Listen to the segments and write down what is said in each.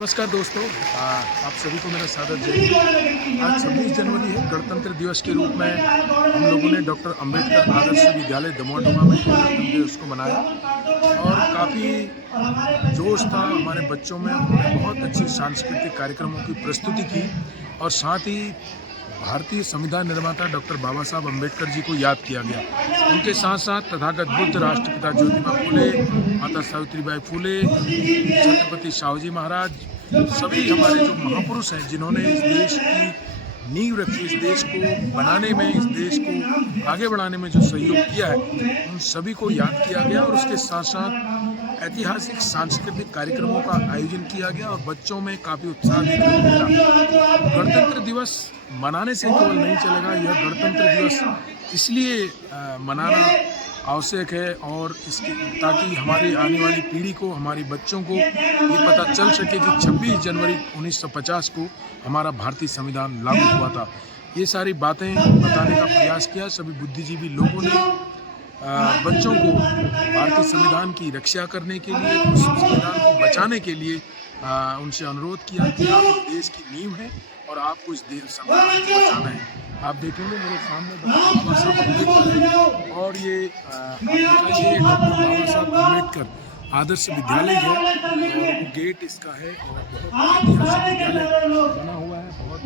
नमस्कार दोस्तों, आप सभी को मेरा सादर जय हिंद। आज 26 जनवरी है। गणतंत्र दिवस के रूप में हम लोगों ने डॉक्टर अंबेडकर आदर्श विद्यालय दमोह में गणतंत्र दिवस को मनाया और काफ़ी जोश था हमारे बच्चों में। उन्होंने बहुत अच्छी सांस्कृतिक कार्यक्रमों की प्रस्तुति की और साथ ही भारतीय संविधान निर्माता डॉक्टर बाबा साहब अम्बेडकर जी को याद किया गया। उनके साथ साथ तथागत बुद्ध, राष्ट्रपिता ज्योतिबा फुले, माता सावित्रीबाई फुले, छत्रपति शाहूजी महाराज, सभी हमारे जो महापुरुष हैं जिन्होंने इस देश की नींव रखी, इस देश को बनाने में, इस देश को आगे बढ़ाने में जो सहयोग किया है, उन सभी को याद किया गया। और उसके साथ साथ ऐतिहासिक सांस्कृतिक कार्यक्रमों का आयोजन किया गया और बच्चों में काफ़ी उत्साह देखने को मिला। गणतंत्र दिवस मनाने से केवल नहीं चलेगा, यह गणतंत्र दिवस इसलिए मनाना आवश्यक है और इसकी ताकि हमारी आने वाली पीढ़ी को, हमारे बच्चों को ये पता चल सके कि 26 जनवरी 1950 को हमारा भारतीय संविधान लागू हुआ था। ये सारी बातें बताने का प्रयास किया। सभी बुद्धिजीवी लोगों ने बच्चों को भारतीय संविधान की रक्षा करने के लिए, उस संविधान को बचाने के लिए उनसे अनुरोध किया कि आप इस देश की नींव हैं और आपको इस देश संविधान को बचाना है। आप देखेंगे मेरे सामने डॉक्टर बाबा साहब अम्बेडकर और ये डॉक्टर बाबा साहब अम्बेडकर आदर्श विद्यालय है और गेट इसका है और बहुत ऐतिहासिक विद्यालय बना हुआ है। बहुत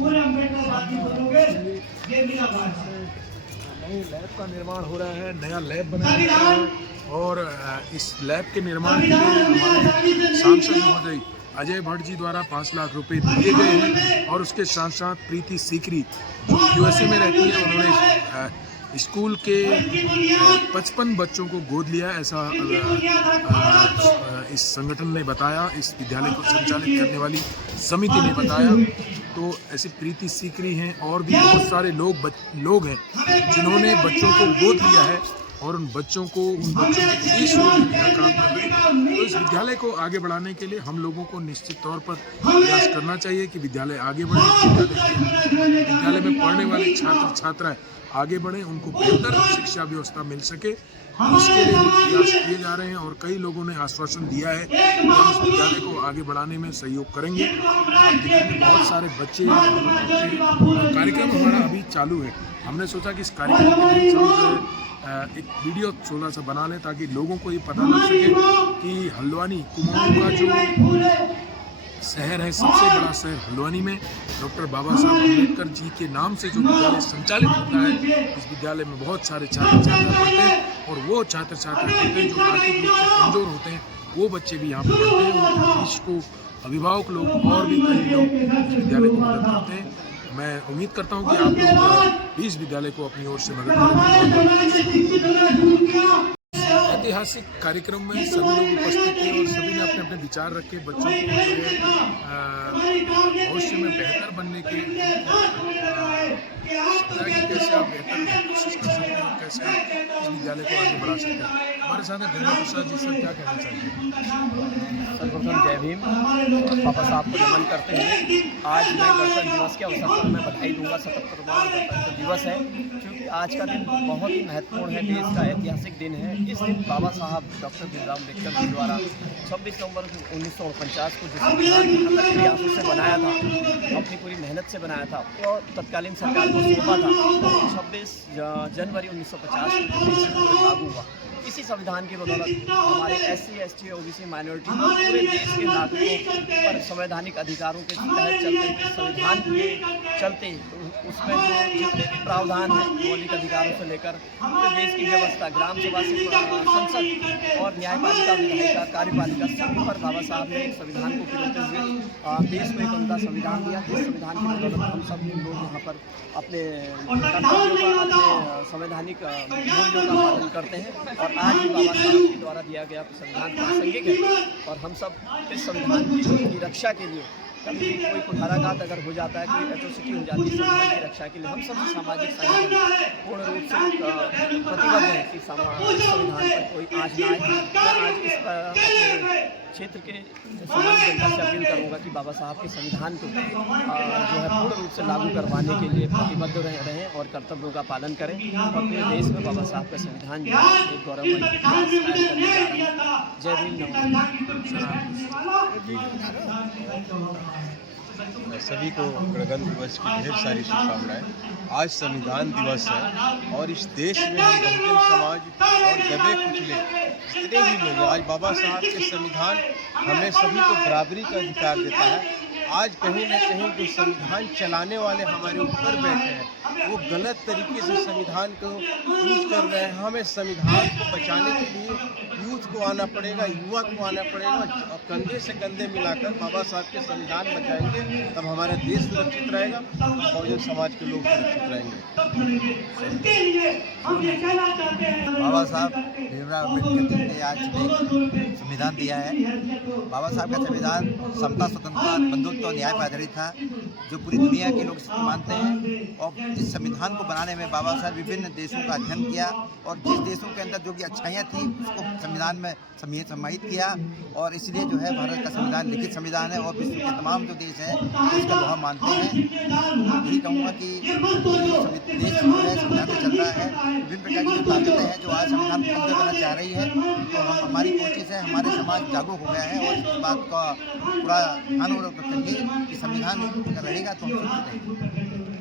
नए लैब का निर्माण हो रहा है, नया लैब बनाया गया है और इस लैब के निर्माण के लिए हमारे सांसद महोदय अजय भट्ट जी द्वारा 5 लाख रुपए दिए गए हैं। और उसके साथ साथ प्रीति सीकरी जो यूएसए में रहती है, उन्होंने स्कूल के 55 बच्चों को गोद लिया, ऐसा इस संगठन ने बताया, इस विद्यालय को संचालित करने वाली समिति ने बताया। तो ऐसे प्रीति सीकरी हैं और भी बहुत सारे लोग हैं जिन्होंने बच्चों को गोद लिया है और उन बच्चों की फीस देने का काम कर रहे हैं। तो इस विद्यालय को आगे बढ़ाने के लिए हम लोगों को निश्चित तौर पर प्रयास करना चाहिए कि विद्यालय आगे बढ़े, विद्यालय में पढ़ने वाले छात्र छात्राएं आगे बढ़ें, उनको बेहतर शिक्षा व्यवस्था मिल सके। इसके लिए भी प्रयास किए जा रहे हैं और कई लोगों ने आश्वासन दिया है कि हम इस विद्यालय को आगे बढ़ाने में सहयोग करेंगे। आप देखेंगे बहुत सारे बच्चे, कार्यक्रम हमारा अभी चालू है। हमने सोचा कि इस कार्यक्रम के बीच हम एक वीडियो थोड़ा सा बना लें ताकि लोगों को ये पता लग सके कि हल्द्वानी कुमाऊं का जो शहर है, सबसे बड़ा शहर हल्द्वानी में डॉक्टर बाबा साहब अम्बेडकर जी के नाम से जो विद्यालय संचालित होता है, इस विद्यालय में बहुत सारे छात्र छात्रा पढ़ते हैं और वो छात्र छात्रा पढ़ते हैं जो आर्थिक रूप से कमजोर होते हैं, वो बच्चे भी यहाँ पर पढ़ते हैं। उनकी फीस को अभिभावक लोग और भी कई लोग इस विद्यालय को मदद करते हैं। मैं उम्मीद करता हूँ कि आप लोग इस विद्यालय को अपनी ओर से मदद करेंगे। ऐतिहासिक कार्यक्रम में सभी लोग उपस्थित थे और सभी ने अपने अपने विचार रखे। बच्चों को भविष्य में बेहतर बनने के कैसे आप बेहतर कोशिश कर सकते हैं, कैसे इस विद्यालय को आगे बढ़ा सकते हैं। हमारे साथ गंगा प्रसाद जी, सर क्या कहना चाहिए? सर्वप्रथम जय भीम। बाबा साहब को नमन करते हैं। आज मैं गणतंत्र दिवस के अवसर पर मैं बधाई दूंगा। 77वां गणतंत्र दिवस है, क्योंकि आज का दिन बहुत ही महत्वपूर्ण है, देश का ऐतिहासिक दिन है। इस दिन बाबा साहब डॉक्टर भीमराव अम्बेडकर जी द्वारा 26 नवंबर 1949 को जिस संविधान प्रयासों से बनाया था, अपनी पूरी मेहनत से बनाया था और तत्कालीन सरकार को सौंपा था, 26 जनवरी 1950 को लागू हुआ। इसी संविधान की बदौलत हमारे SC, ST, OBC माइनॉरिटी पूरे देश के नागरिकों पर संवैधानिक अधिकारों के तहत चलते, संविधान के चलते उसमें जो जितने भी प्रावधान हैं मौलिक अधिकारों से लेकर पूरे देश की व्यवस्था, ग्राम सभा से संसद और न्यायपालिका, विधायिका, कार्यपालिका, सभी पर बाबा साहब ने एक संविधान को पिरोते हुए देश को एक उनका संविधान दिया। जिस संविधान की बदौलत हम सब लोग यहाँ पर अपने कर्तव्यों का, अपने संवैधानिक मूल्यों का पालन करते हैं और आज भी बाबा साहब के द्वारा दिया गया संविधान प्रासंगिक है और हम सब इस संविधान की रक्षा के लिए, कभी कोई कुठाराघात अगर हो जाता है, कोई एट्रोसिटी हो जाती है संविधान की रक्षा के लिए, हम सभी सामाजिक संगठन पूर्ण रूप से प्रतिबद्ध हैं कि संविधान पर कोई आँच न आए। मैं आज इस क्षेत्र के सामान्य जनता से अपील करूँगा कि बाबा साहब के संविधान को जो है पूर्ण रूप से लागू करवाने के लिए प्रतिबद्ध रहें और कर्तव्यों का पालन करें और पूरे देश में बाबा साहब का संविधान जो है एक गौरवमय इतिहास कायम करने जा रहा है। जय भीम, नमो। सभी को गणतंत्र दिवस की ढेर सारी शुभकामनाएं। आज संविधान दिवस है और इस देश में हम बहुजन समाज और दबे कुचले जितने भी लोग हैं, आज बाबा साहब के संविधान हमें सभी को बराबरी का अधिकार देता है। आज कहीं न कहीं जो संविधान चलाने वाले हमारे ऊपर बैठे हैं वो गलत तरीके से संविधान को यूज कर रहे हैं। हमें संविधान को बचाने के लिए यूथ को आना पड़ेगा, युवा को आना पड़ेगा और कंधे से कंधे मिलाकर बाबा साहब के संविधान बचाएंगे, तब हमारा देश सुरक्षित रहेगा, बहुजन समाज के लोग सुरक्षित रहेंगे। बाबा साहब भीमराव अम्बेडकर जी ने आज हमें संविधान दिया है। बाबा साहब का संविधान समता, स्वतंत्रता, बंधुत्व और न्याय पर आधारित था, जो पूरी दुनिया के लोग इसको मानते हैं। और इस संविधान को बनाने में बाबा साहब विभिन्न देशों का अध्ययन किया और जिस देशों के अंदर जो भी अच्छाइयाँ थी उसको संविधान में समाहित किया। और इसलिए जो है भारत का संविधान लिखित संविधान है और विश्व के तमाम जो देश हैं उसका लोहा मानते हैं। यही कहूँगा कि देश जो है संविधान से चल रहा है, विभिन्न प्रकार की जो ताकतें हैं जो आज संविधान को कमजोर करना चाह रही है, तो हमारी कोशिश है, हमारे समाज जागरूक हो गया है और इस बात का पूरा ध्यान रखेंगे कि संविधान रहेगा तो हम सुरक्षित रहेंगे।